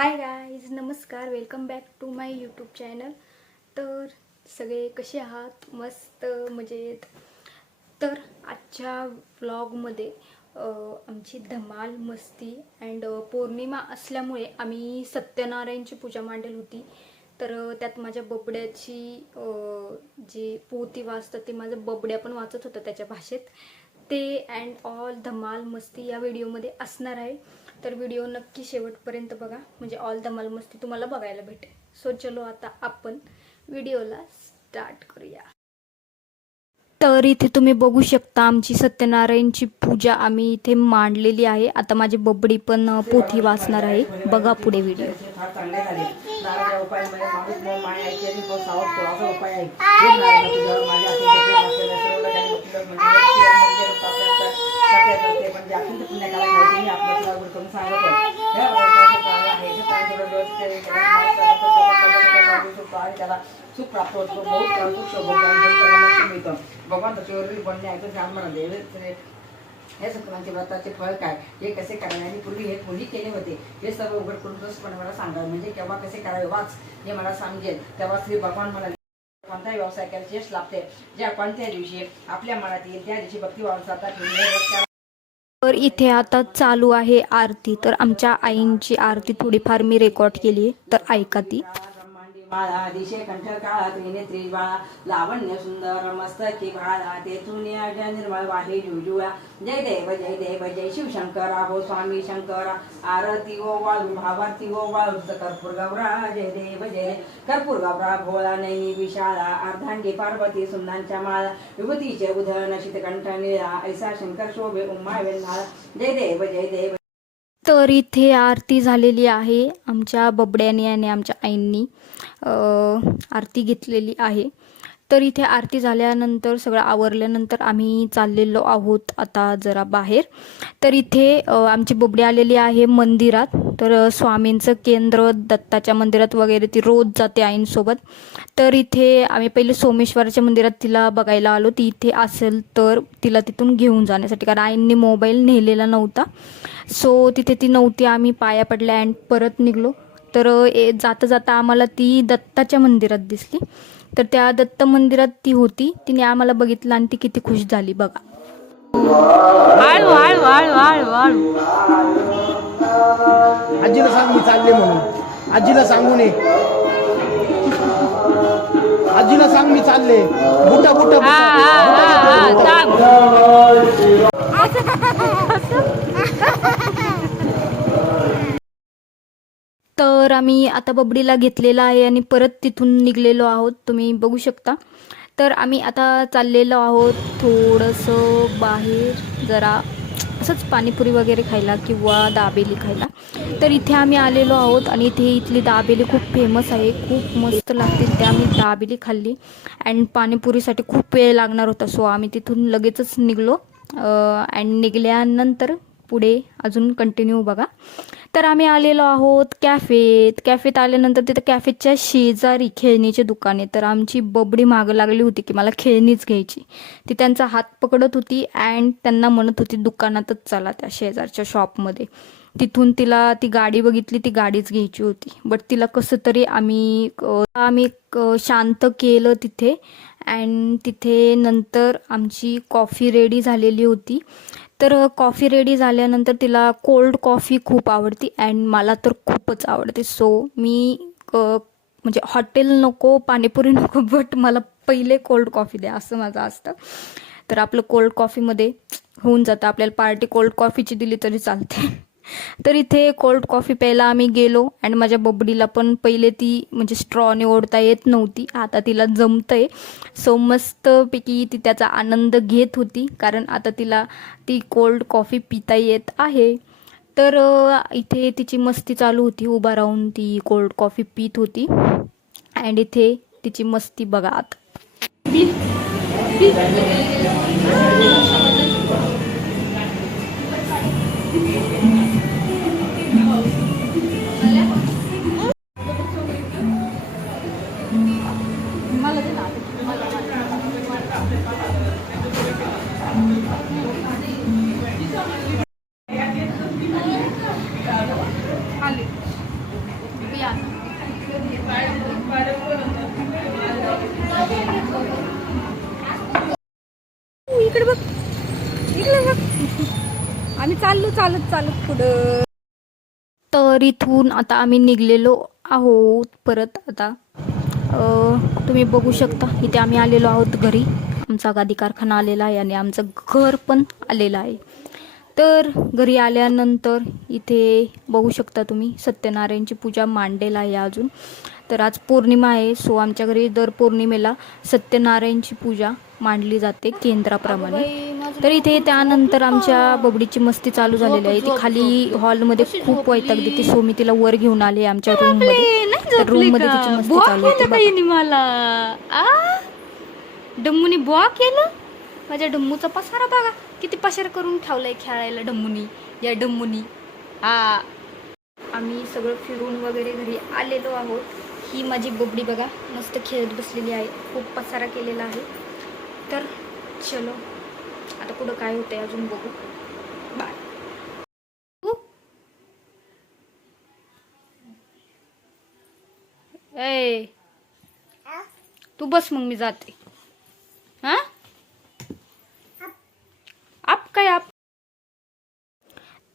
हाय guys नमस्कार welcome back to my YouTube channel तर सगळे कसे आहात? मस्त मजेत. तर आजच्या व्लॉगमध्ये आमची धमाल मस्ती अँड पौर्णिमा असल्यामुळे आम्ही सत्यनारायणची पूजा मांडली होती. तर त्यात माझ्या बबड्याची जी पोती वाचतात ते माझं बबड्या पण वाचत होतं त्याच्या भाषेत. ते अँड ऑल धमाल मस्ती या व्हिडिओमध्ये असणार आहे. तर व्हिडिओ नक्की शेवटपर्यंत बघा. म्हणजे ऑल धमाल मस्ती तुम्हाला बघायला भेटेल. सो चलो आता आपण व्हिडिओला स्टार्ट करूया. तर इथे तुम्ही बघू शकता आमची सत्यनारायणची पूजा आम्ही इथे मांडलेली आहे. आता माझी बबडी पण पोथी वाचणार आहे. बघा पुढे व्हिडिओ फार चांगले झाले. नारळाच्या उपायामुळे माणूस मोह माया आणि तो सावध थोडासा उपाय आहे. माझ्या अत्यंत म्हणजे म्हणजे अत्यंत पुण्यकाला घ्यायचे मी आपल्या तुला करून सांगतो या वर्षाचे काळ आहे. त्याला सुख प्राप्त होतो. बहुत सुख मिळतं. भगवान त्याच्यावरील बनणे ऐकून छान या संक्रांती व्रताचे फळ काय? हे कसे करावे? आणि पूर्वी हे कोणी केले होते? हे सर्व उघड करून पण मला सांगावे म्हणजे केव्हा कसे करावे? वाच हे मला सांगेल. तेव्हा श्री भगवान म्हणाले कोणता व्यवसाय करायचे यश लाभते. ज्या कोणत्या दिवशी आपल्या मनात येईल त्या दिवशी भक्ती वावसातात तर इथे आता चालू आहे आरती. तर आमच्या आईंची आरती थोडीफार मी रेकॉर्ड केली तर ऐका ती. ब्रह्मांडी माळा दिशे कंठ काळा त्रिनेत्री बाळा लावण्य सुंदर मस्तकी भाळा तेथून निर्मळ वाहे जुजुळा. जय देव जय देव जय शिव शिवशंकर हो स्वामी शंकर. आरती ओ वाळू भावारती ओ हो वाळू कर्पूर गौरा. जय देव जय कर्पूर गौरा भोळा नैनी विशाळा अर्धांगी पार्वती सुंदांच्या माळा. विभूतीचे उधन शीतकंठ निळा ऐसा शंकर शोभे उम्मा वेल्हाळा जय देव जय देव. तर इथे आरती झालेली आहे आमच्या बबड्याने आणि आमच्या आईंनी. आरती घेतलेली आहे. तर इथे आरती झाल्यानंतर सगळं आवरल्यानंतर आम्ही चाललेलो आहोत आता जरा बाहेर. तर इथे आमची बबडी आलेली आहे मंदिरात. तर स्वामींचं केंद्र दत्ताच्या मंदिरात वगैरे ती रोज जाते आईंसोबत. तर इथे आम्ही पहिले सोमेश्वराच्या मंदिरात तिला बघायला आलो. ती इथे असेल तर तिला तिथून घेऊन जाण्यासाठी कारण आईंनी मोबाईल नेलेला नव्हता. सो तिथे ती नव्हती. आम्ही पाया पडल्या अँड परत निघलो. तर ए जाता जाता आम्हाला ती दत्ताच्या मंदिरात दिसली. तर त्या दत्त मंदिरात ती होती. तिने आम्हाला बघितलं आणि ती किती खुश झाली. बघा. आजीला सांग मी चालले म्हणून. आजीला सांगू नये. आजीला सांग मी चालले. बुटा बुटा सांग. तर आम्ही आता बबडीला घेतलेला आहे आणि परत तिथून निघलेलो आहोत. तुम्ही बघू शकता. तर आम्ही आता चाललेलो आहोत थोडंसं बाहेर जरा. असंच पाणीपुरी वगैरे खायला किंवा दाबेली खायला. तर इथे आम्ही आलेलो आहोत आणि इथे इथली दाबेली खूप फेमस आहे. खूप मस्त लागते ते आम्ही दाबेली खाल्ली अँड पाणीपुरीसाठी खूप वेळ लागणार होता. सो आम्ही तिथून लगेचच निघलो. अँड निघाल्यानंतर पुढे अजून कंटिन्यू बघा. तर आम्ही आलेलो आहोत कॅफेत. कॅफेत आल्यानंतर तिथं कॅफेच्या शेजारी खेळणीचे दुकान. आहे तर आमची बबडी मागं लागली होती की मला खेळणीच घ्यायची. ती त्यांचा हात पकडत होती अँड त्यांना म्हणत होती दुकानातच चला त्या शेजारच्या शॉपमध्ये. तिथून तिला ती गाडी बघितली ती गाडीच घ्यायची होती. बट तिला कसं तरी आम्ही आम्ही शांत केलं तिथे. अँड तिथे नंतर आमची कॉफी रेडी झालेली होती. तर कॉफी रेडी झाल्यानंतर तिला कोल्ड कॉफी खूप आवडती अँड मला तर खूपच आवडते. सो मी म्हणजे हॉटेल नको पाणीपुरी नको बट मला पहिले कोल्ड कॉफी द्या असं माझं असतं. तर आपलं कोल्ड कॉफीमध्ये होऊन जातं. आपल्याला पार्टी कोल्ड कॉफीची दिली तरी चालते. तर इथे कोल्ड कॉफी प्यायला आम्ही गेलो अँड माझ्या बबडीला पण पहिले ती म्हणजे स्ट्रॉने ओढता येत नव्हती. आता तिला जमतंय. सो मस्तपैकी ती त्याचा आनंद घेत होती. कारण आता तिला ती कोल्ड कॉफी पिता येत आहे. तर इथे तिची मस्ती चालू होती. उभा राहून ती कोल्ड कॉफी पित होती. अँड इथे तिची मस्ती बघा आता. इकडे बघ. इकडे बघ. आम्ही चाललो चालत चालत पुढं. तर इथून आता आम्ही निघलेलो आहोत परत आता. तुम्ही बघू शकता इथे आम्ही आलेलो आहोत घरी. आमचा गादी कारखाना आलेला आहे आणि आमचं घर पण आलेलं आहे. तर घरी आल्यानंतर इथे बघू शकता तुम्ही सत्यनारायणची पूजा मांडेल आहे अजून. तर आज पौर्णिमा आहे सो आमच्या घरी दर पौर्णिमेला सत्यनारायणची पूजा मांडली जाते केंद्राप्रमाणे. तर इथे त्यानंतर आमच्या बबडीची मस्ती चालू झालेली आहे. ती खाली हॉलमध्ये खूप वैताग देते सो मी तिला वर घेऊन आले आमच्या रूममध्ये. तर रूममध्ये तिची मस्ती चालू होती बघा. काही मला. डम्मूनी बॉ केलं? माझ्या डम्मूचा पसारा बघा. किती पसार करून ठेवलाय खेळायला डम्मुनी? या डम्मुनी. हा. आम्ही सगळं फिरून वगैरे घरी आलेलो आहोत. ही माझी बोबडी बघा मस्त खेळत बसलेली आहे. खूप पसारा केलेला आहे. तर चलो आता पुढं काय होतं आहे अजून बघू. बाय ए तू बस मग मी जाते. हा? काय आप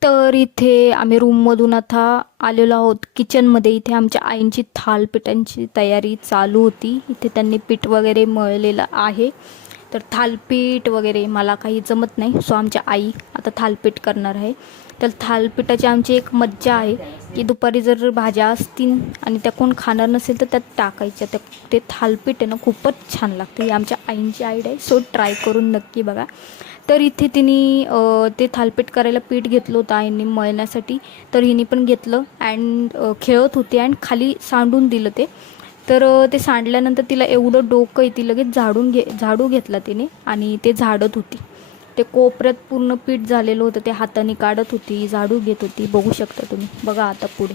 तर इथे आम्ही रूममधून आता आलेलो आहोत. किचनमध्ये इथे आमच्या आईंची थालपीठांची तयारी चालू होती. इथे त्यांनी पीठ वगैरे मळलेलं आहे. तर थालपीठ वगैरे मला काही जमत नाही. सो आमच्या आई आता थालपीठ करणार आहे. तर थालपीठाची आमची एक मज्जा आहे की दुपारी जर भाज्या असतील आणि त्या कोण खाणार नसेल तर त्यात टाकायच्या. त्या ते थालपीठ आहे ना खूपच छान लागते. ही आमच्या आईंची आयडिया आहे. सो ट्राय करून नक्की बघा. तर इथे तिने ते थालपीठ करायला पीठ घेतलं होतं आईने मळण्यासाठी. तर हिने पण घेतलं अँड खेळत होती अँड खाली सांडून दिलं ते. तर ते सांडल्यानंतर तिला एवढं डोकं आहे ती लगेच झाडून घे झाडू घेतला तिने आणि ते झाडत होती. ते कोपऱ्यात पूर्ण पीठ झालेलं होतं ते हाताने काढत होती झाडू घेत होती. बघू शकता तुम्ही. बघा आता पुढे.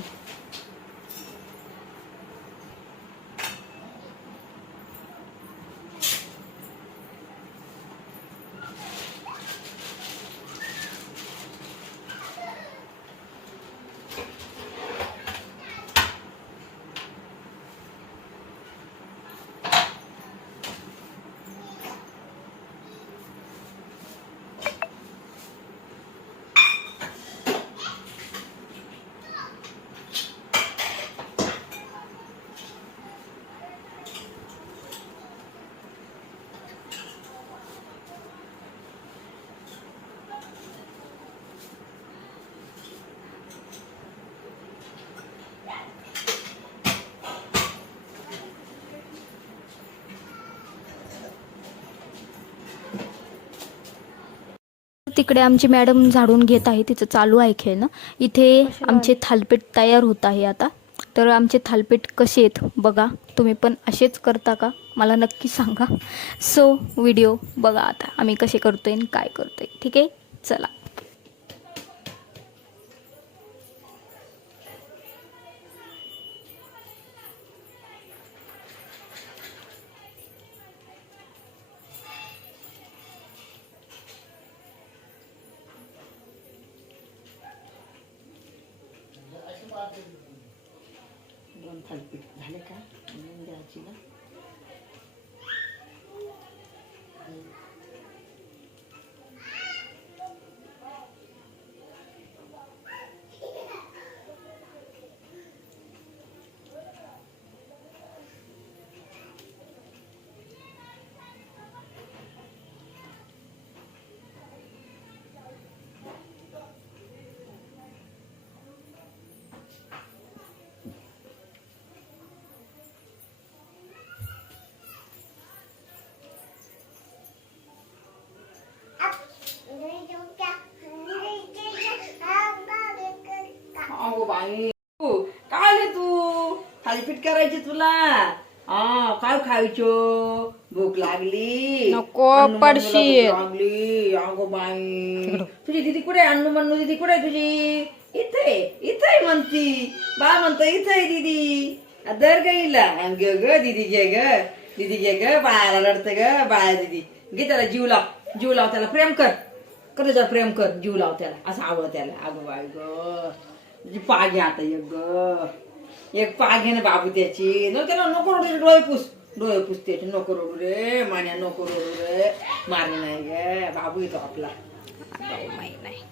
तिकडे आमची मॅडम झाडून घेत आहे तिचं चालू आहे खेळणं इथे आमचे थालपीठ तयार होत आहे आता. तर आमचे थालपीठ कसे आहेत बघा. तुम्ही पण असेच करता का? मला नक्की सांगा. सो व्हिडिओ बघा आता. आम्ही कसे करतोय आणि काय करतोय. ठीक आहे? चला. थालीपीठ झाले का? म्हणून द्यायची ना अगो बाई तू काय आले तू थालीपीठ करायची तुला? हा काय खायचो? भूक लागली. नको. भूक लागली. अगो बाई. तुझी दिदी कुठे? अन्नू मन्नू दिदी कुठे तुझी? इथे इथे म्हणती. बा म्हणतो इथे दिदी. दर गाईला. ग ग दिदी घे ग. दिदी घे ग बाळाला रडतं ग बाळा दिदी. घे त्याला जीव लाव. जीव लाव त्याला. प्रेम कर. कर त्याच्यावर प्रेम कर. जीव लाव त्याला. असं आवड त्याला. अगं बाय ग. घे आता ग. एक पा घे ना बाबू त्याची. ना नको रडू रे, डोळे पुस. डोळे पुस त्याचे. नको रडू रे मान्या नको रडू रे. मारे नाही गे. बाबू येतो आपला. नाही नाही.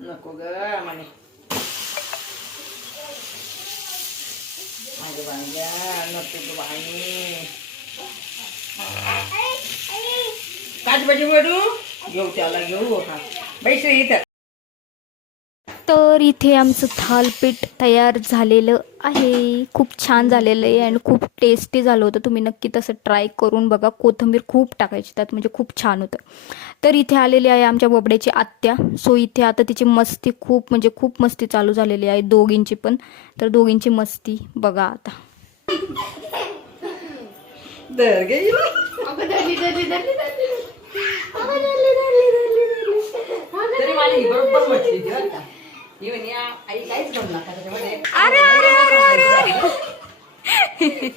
नको ग माने माझ्या बांग्या नको ग बाणी काच पाहिजे बेडू घेऊ त्याला घेऊ हा. बैस इथं तर इथे आमचं थालपीठ तयार झालेलं आहे. खूप छान झालेलं आहे आणि खूप टेस्टी झालं होतं. तुम्ही नक्की तसं ट्राय करून बघा. कोथिंबीर खूप टाकायची त्यात म्हणजे खूप छान होतं. तर इथे आलेली आहे आमच्या बबड्याची आत्या. सो इथे आता तिची मस्ती खूप म्हणजे खूप मस्ती चालू झालेली आहे दोघींची पण. तर दोघींची मस्ती बघा आता. बरोबर म्हटली होती बरं का. म्हणे, "आ- आई काहीच करू नका त्याच्यामध्ये अरे अरे अरे अरे अरे.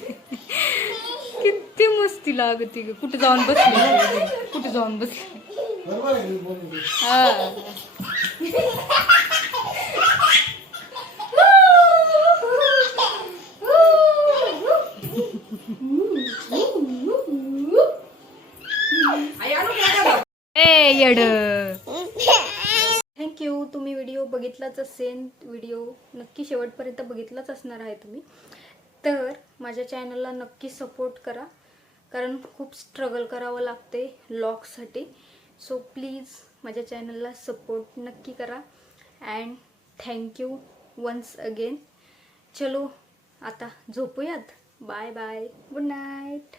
किती मस्ती लागते ग. कुठे जाऊन बसली कुठे जाऊन बसली? हा. ए येड थँक्यू तुम्ही व्हिडिओ बघितलाच असेल व्हिडिओ नक्की शेवटपर्यंत बघितलाच असणार आहे तुम्ही. तर माझ्या चॅनलला नक्की सपोर्ट करा. कारण खूप स्ट्रगल करावं लागते लॉकसाठी सो प्लीज माझ्या चॅनलला सपोर्ट नक्की करा. अँड थँक्यू वन्स अगेन चलो आता झोपूयात. Bye bye good night